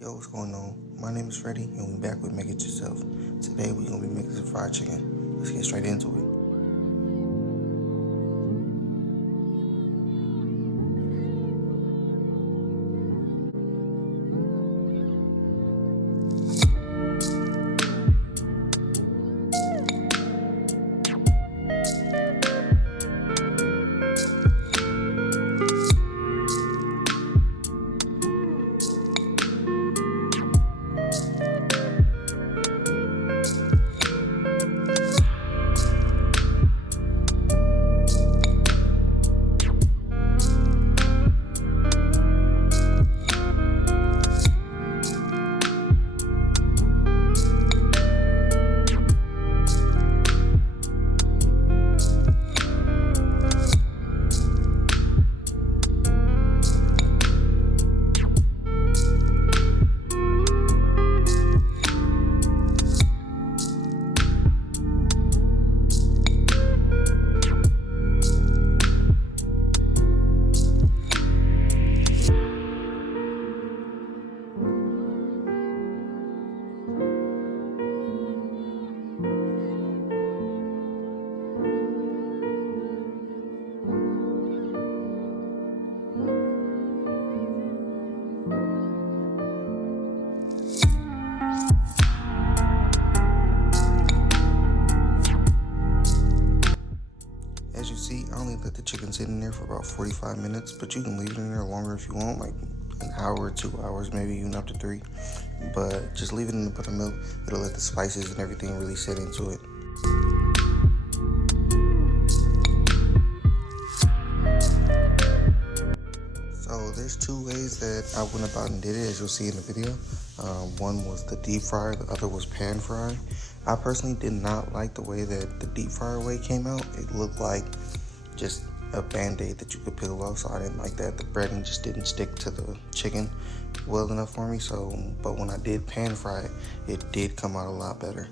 Yo, what's going on? My name is Freddie, and we're back with Make It Yourself. Today, we're going to be making some fried chicken. Let's get straight into it. As you see, I only let the chicken sit in there for about 45 minutes, but you can leave it in there longer if you want, like an hour or 2 hours, maybe even up to 3. But just leave it in the buttermilk. It'll let the spices and everything really set into it. So there's 2 ways that I went about and did it, as you'll see in the video. One was the deep fry, the other was pan fry. I personally did not like the way that the deep fryer way came out. It looked like just a band-aid that you could peel off, so I didn't like that. The breading just didn't stick to the chicken well enough for me. But when I did pan fry it, it did come out a lot better.